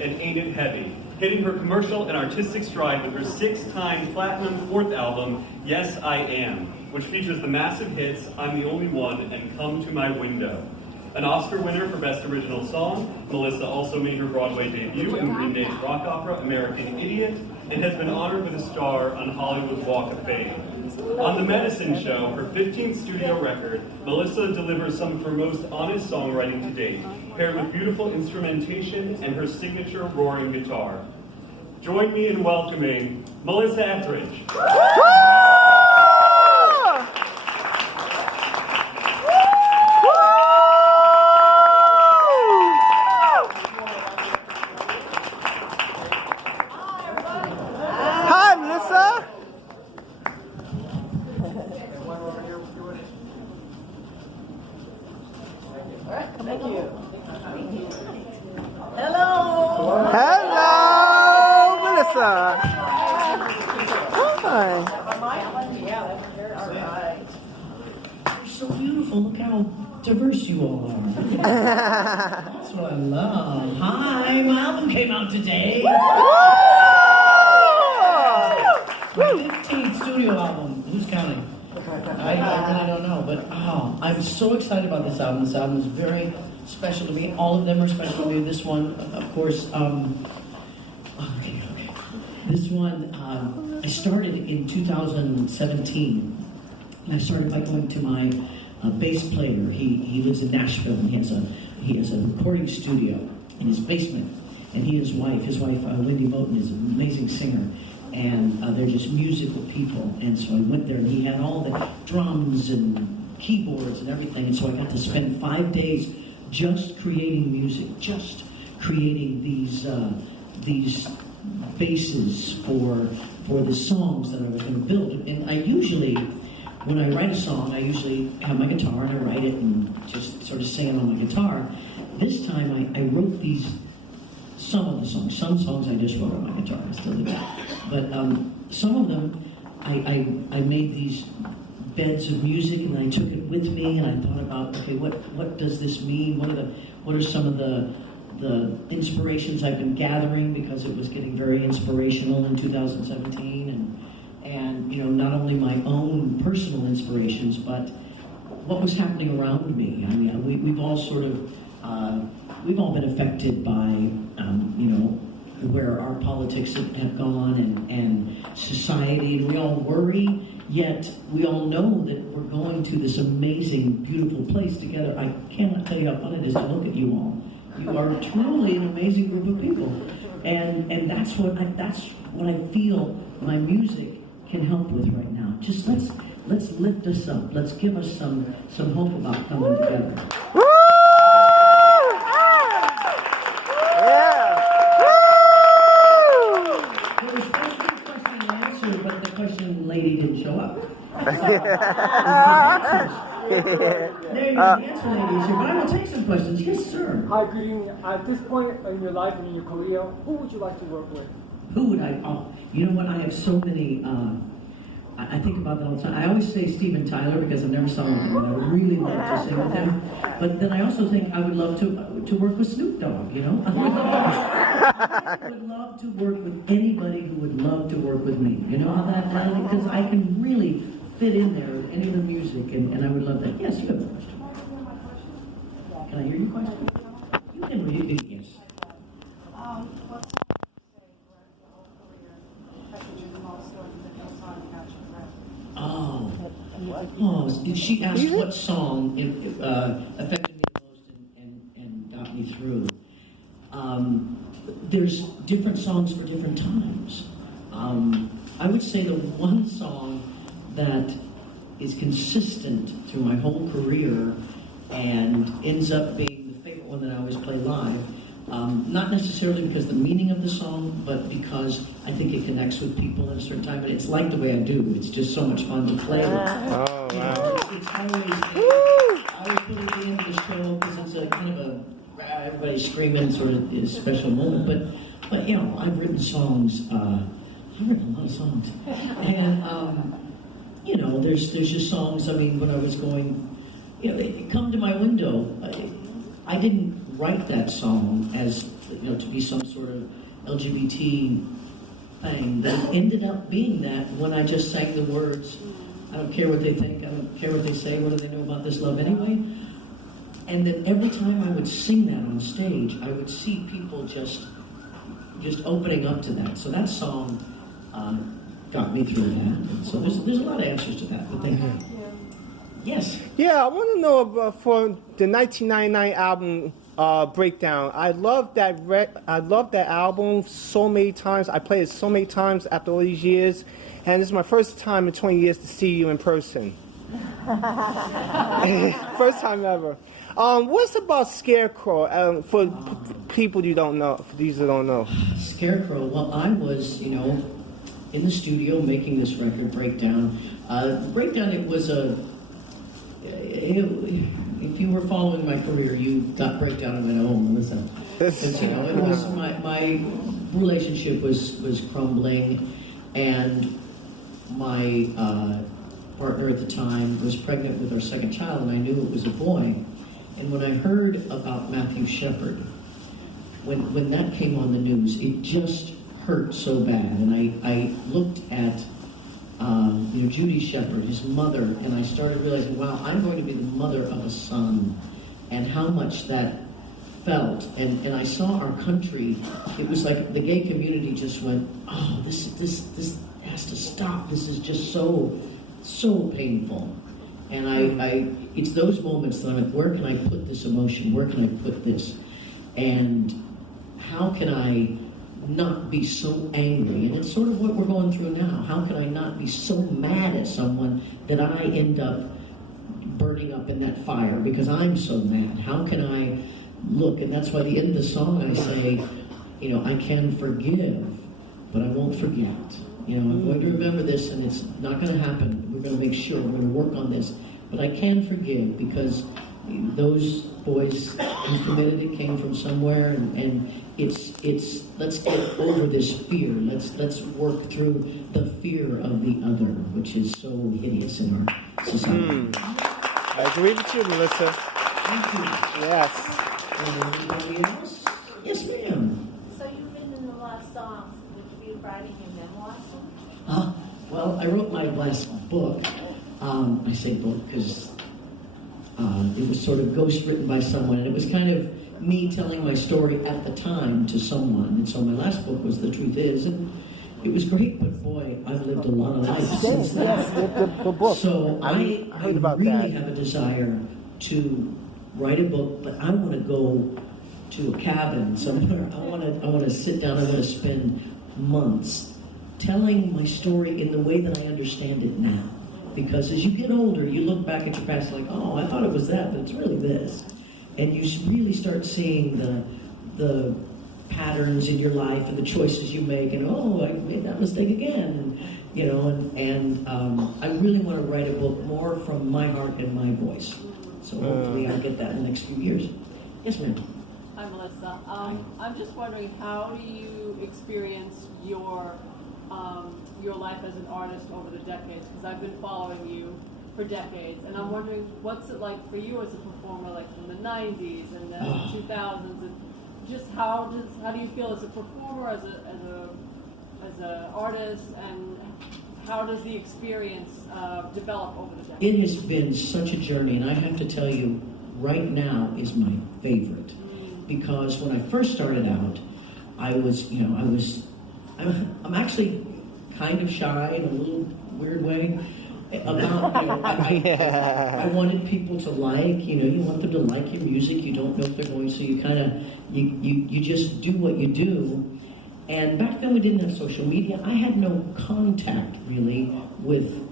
and Ain't It Heavy, hitting her commercial and artistic stride with her 6-time platinum 4th album, Yes I Am, which features the massive hits I'm the Only One and Come to My Window. An Oscar winner for Best Original Song, Melissa also made her Broadway debut in Green Day's rock opera American Idiot and has been honored with a star on Hollywood's Walk of Fame. On The Medicine Show, her 15th studio record, Melissa delivers some of her most honest songwriting to date, paired with beautiful instrumentation and her signature roaring guitar. Join me in welcoming Melissa Etheridge. Hi, Melissa. Thank you. Hello. Hello, Melissa. Hi. Yeah, all right. You're so beautiful. Look how diverse you all are. That's what I love. Hi, my album came out today. My 15th studio album. Who's counting? I really don't know, but I'm so excited about this album. This album is very special to me. All of them are special to me. This one, of course, okay. This one, I started in 2017, and I started by going to my bass player. He lives in Nashville, and he has a recording studio in his basement, and his wife, Wendy Moten, is an amazing singer. And they're just musical people, and so I went there, and he had all the drums and keyboards and everything, and so I got to spend 5 days just creating music, just creating these bases for the songs that I was going to build. And I usually, when I write a song, I usually have my guitar and I write it and just sort of sing it on my guitar. This time I wrote some of the songs. Some songs I just wrote on my guitar. I still do that. But some of them, I made these beds of music, and I took it with me, and I thought about, okay, what does this mean? What are some of the inspirations I've been gathering, because it was getting very inspirational in 2017, and you know, not only my own personal inspirations, but what was happening around me. I mean, we've all sort of we've all been affected by you know, where our politics have gone and society, and we all worry, yet we all know that we're going to this amazing, beautiful place together. I cannot tell you how fun it is to look at you all. You are truly an amazing group of people, and that's what I feel my music can help with right now. Just let's lift us up. Let's give us some hope about coming together. Lady didn't show up. There you go, the answer lady is here, but I will take some questions. Yes, sir. Hi, good evening. At this point in your life and in your career, who would you like to work with? Who would I? Oh, you know what? I have so many. I think about that all the time. I always say Steven Tyler because I've never sung with him, and I would really love to sing with him. But then I also think I would love to work with Snoop Dogg. You know, I would love to work with anybody who would love to work with me. You know how that? Because I can really fit in there with any of the music, and I would love that. Yes, you have a question. Can I hear your question? You can read it. Yes. She asked what song affected me the most and got me through. There's different songs for different times. I would say the one song that is consistent through my whole career and ends up being the favorite one that I always play live, not necessarily because the meaning of the song, but because I think it connects with people at a certain time, and it's like The Way I Do. It's just so much fun to play. Oh, wow. It's always, I always put it at the end of the show because it's a kind of a everybody's screaming sort of is a special moment. But you know, I've written songs. I've written a lot of songs, and you know, there's just songs. I mean, when I was going, you know, Come to My Window, I didn't write that song as to be some sort of LGBT thing that ended up being that when I just sang the words. I don't care what they think, I don't care what they say, what do they know about this love anyway? And then every time I would sing that on stage, I would see people just opening up to that. So that song got me through that. And so there's a lot of answers to that. But thank you. Yes. Yeah, I want to know about, for the 1999 album Breakdown. I love that album so many times. I played it so many times after all these years, and this is my first time in 20 years to see you in person. First time ever. What's about Scarecrow for people you don't know? For these who don't know. Scarecrow. Well, I was, in the studio making this record, Breakdown. Breakdown. It was if you were following my career, you got Breakdown and went home, Melissa. Because, it was my relationship was crumbling, and my partner at the time was pregnant with our second child, and I knew it was a boy. And when I heard about Matthew Shepard, when that came on the news, it just hurt so bad. And I looked at Judy Shepard, his mother, and I started realizing, wow, I'm going to be the mother of a son, and how much that felt. And I saw our country, it was like the gay community just went, oh, this has to stop. This is just so painful. And it's those moments that I'm like, where can I put this emotion? Where can I put this? And how can I not be so angry? And it's sort of what we're going through now. How can I not be so mad at someone that I end up burning up in that fire because I'm so mad? How can I look? And that's why at the end of the song I say, I can forgive, but I won't forget. I'm going to remember this, and it's not going to happen. We're going to make sure. We're going to work on this. But I can forgive because those boys who committed it came from somewhere, and it's let's get over this fear. Let's work through the fear of the other, which is so hideous in our society. I agree with you, Melissa. Thank you. Yes. And anybody else? Yes, ma'am. So you've been in a lot of songs. Would you be writing your memoir soon? Well, I wrote my last book. I say book because it was sort of ghostwritten by someone, and it was kind of me telling my story at the time to someone. And so my last book was The Truth Is, and it was great, but boy, I've lived a lot of life since then. The book. So I heard about really that. have a desire to write a book, but I want to go to a cabin somewhere. I want to sit down. I want to spend months telling my story in the way that I understand it now. Because as you get older, you look back at your past like, oh, I thought it was that, but it's really this. And you really start seeing the patterns in your life and the choices you make, and oh, I made that mistake again. I really want to write a book more from my heart and my voice. So hopefully I'll get that in the next few years. Yes, ma'am. Hi, Melissa. I'm just wondering, how do you experience your life as an artist over the decades? Because I've been following you for decades, and I'm wondering, what's it like for you as a performer, like from the 90s and then the 2000s, and just how do you feel as a performer, as a artist, and how does the experience develop over the decades? It has been such a journey, and I have to tell you, right now is my favorite. Because when I first started out, I'm actually kind of shy in a little weird way about, I wanted people to like, you want them to like your music, you don't know if they're going, so you kind of, you just do what you do. And back then we didn't have social media. I had no contact really with